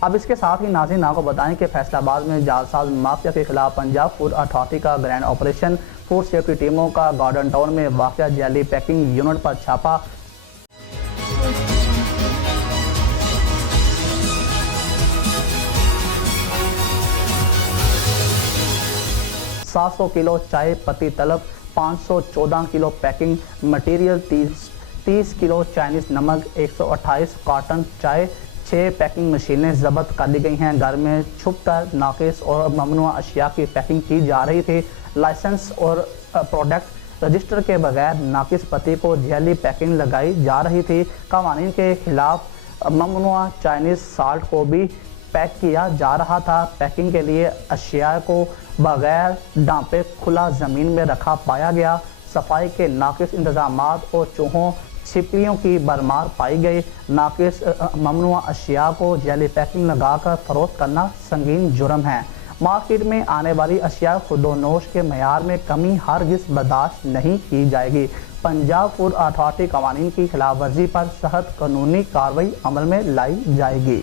اب اس کے ساتھ ہی ناظرین آپ کو بتائیں کہ فیصل آباد میں جعلساز مافیا کے خلاف پنجاب فوڈ اتھارٹی کا گرینڈ آپریشن، فوڈ سیفٹی ٹیموں کا گارڈن ٹاؤن میں واقع جعلی پیکنگ یونٹ پر چھاپا۔ 700 کلو چائے پتی طلب، 514 کلو پیکنگ مٹیریل، 30 کلو چائنیز نمک، 128 کارٹن چائے، 6 پیکنگ مشینیں ضبط کر لی گئی ہیں۔ گھر میں چھپ کر ناقص اور ممنوعہ اشیاء کی پیکنگ کی جا رہی تھی۔ لائسنس اور پروڈکٹ رجسٹر کے بغیر ناقص پتی کو جعلی پیکنگ لگائی جا رہی تھی۔ قوانین کے خلاف ممنوعہ چائنیز سالٹ کو بھی پیک کیا جا رہا تھا۔ پیکنگ کے لیے اشیاء کو بغیر ڈھانپے کھلا زمین میں رکھا پایا گیا۔ صفائی کے ناقص انتظامات اور چوہوں چھپکلیوں کی بھرمار پائی گئی۔ ناقص ممنوعہ اشیاء کو جعلی پیکنگ لگا کر فروخت کرنا سنگین جرم ہے۔ مارکیٹ میں آنے والی اشیاء خود و نوش کے معیار میں کمی ہرگز برداشت نہیں کی جائے گی۔ پنجاب فوڈ اتھارٹی قوانین کی خلاف ورزی پر سخت قانونی کارروائی عمل میں لائی جائے گی۔